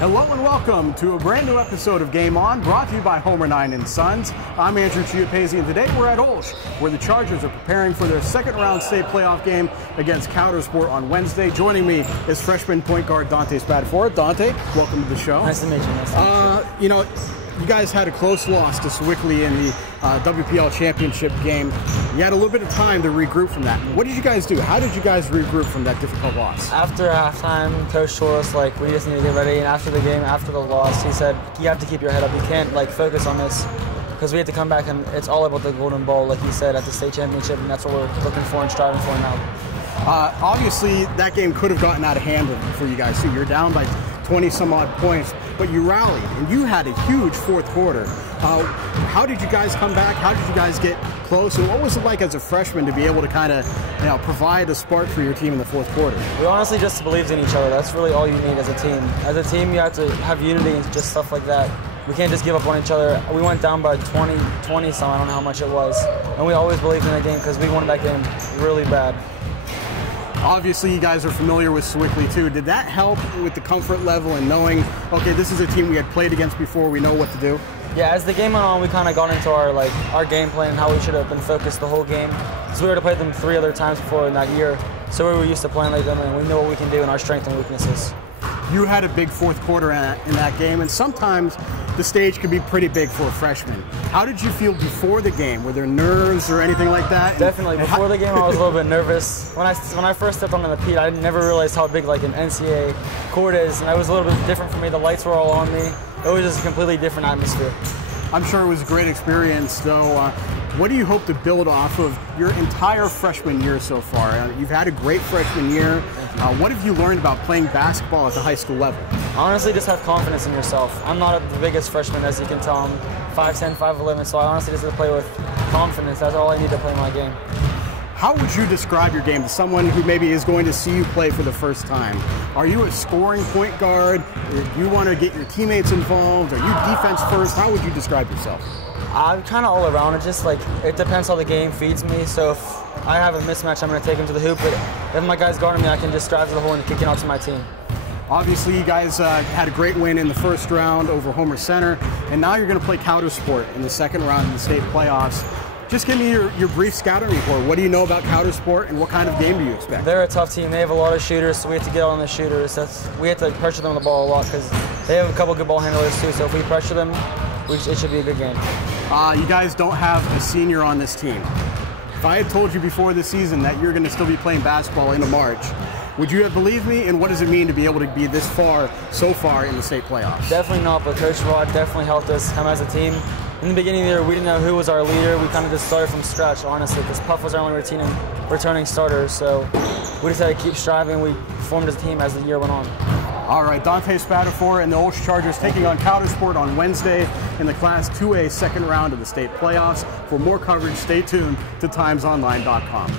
Hello and welcome to a brand new episode of Game On, brought to you by Homer 9 & Sons. I'm Andrew Chiappazzi, and today we're at OLSH, where the Chargers are preparing for their second round state playoff game against Coudersport on Wednesday. Joining me is freshman point guard Dante Spadafora. Dante, welcome to the show. Nice to meet you. Nice to meet you. You know, you guys had a close loss to Sewickley in the WPL championship game. You had a little bit of time to regroup from that. What did you guys do? How did you guys regroup from that difficult loss? After halftime, Coach told us we just need to get ready. And after the game, after the loss, he said, "You have to keep your head up. You can't focus on this because we have to come back and it's all about the Golden Bowl, like he said at the state championship, and that's what we're looking for and striving for now." Obviously, that game could have gotten out of hand for you guys too. You're down by 20 some odd points, but you rallied and you had a huge fourth quarter. How did you guys come back? How did you guys get close? And what was it like as a freshman to be able to kind of, provide a spark for your team in the fourth quarter? We honestly just believed in each other. That's really all you need as a team. As a team, you have to have unity and just stuff like that. We can't just give up on each other. We went down by 20 some, I don't know how much it was. And we always believed in the game because we won that game really bad. Obviously, you guys are familiar with Sewickley too. Did that help with the comfort level and knowing, okay, this is a team we had played against before, we know what to do? Yeah, as the game went on, we kind of got into our game plan and how we should have been focused the whole game. So we were to play them 3 other times before in that year. So we were used to playing like them, and we know what we can do and our strengths and weaknesses. You had a big fourth quarter in that game, and sometimes the stage can be pretty big for a freshman. How did you feel before the game? Were there nerves or anything like that? Definitely. Before the game, I was a little bit nervous. When I first stepped onto the peat, I never realized how big an NCAA court is, and it was a little bit different for me. The lights were all on me. It was just a completely different atmosphere. I'm sure it was a great experience, though. What do you hope to build off of your entire freshman year so far? You've had a great freshman year. What have you learned about playing basketball at the high school level? Honestly, just have confidence in yourself. I'm not the biggest freshman, as you can tell. I'm 5'10", 5'11", so I honestly just have to play with confidence. That's all I need to play my game. How would you describe your game to someone who maybe is going to see you play for the first time? Are you a scoring point guard? Do you want to get your teammates involved? Are you defense first? How would you describe yourself? I'm kind of all around. It just it depends how the game feeds me. So if I have a mismatch, I'm going to take him to the hoop. But if my guy's guarding me, I can just drive to the hole and kick it out to my team. Obviously, you guys had a great win in the first round over Homer Center, and now you're going to play Coudersport in the second round of the state playoffs. Just give me your brief scouting report. What do you know about Coudersport, and what kind of game do you expect? They're a tough team. They have a lot of shooters, so we have to get on the shooters. We have to pressure them on the ball a lot because they have a couple good ball handlers too. So if we pressure them, it should be a good game. You guys don't have a senior on this team. If I had told you before the season that you're going to still be playing basketball into March, would you have believed me? And what does it mean to be able to be this far, so far in the state playoffs? Definitely not, but Coach Rod definitely helped us come as a team. In the beginning of the year, we didn't know who was our leader. We kind of just started from scratch, honestly, because Puff was our only returning starter. So we just had to keep striving. We formed as a team as the year went on. All right, Dante Spadafora and the OLSH Chargers taking on Coudersport on Wednesday in the Class 2A second round of the state playoffs. For more coverage, stay tuned to timesonline.com.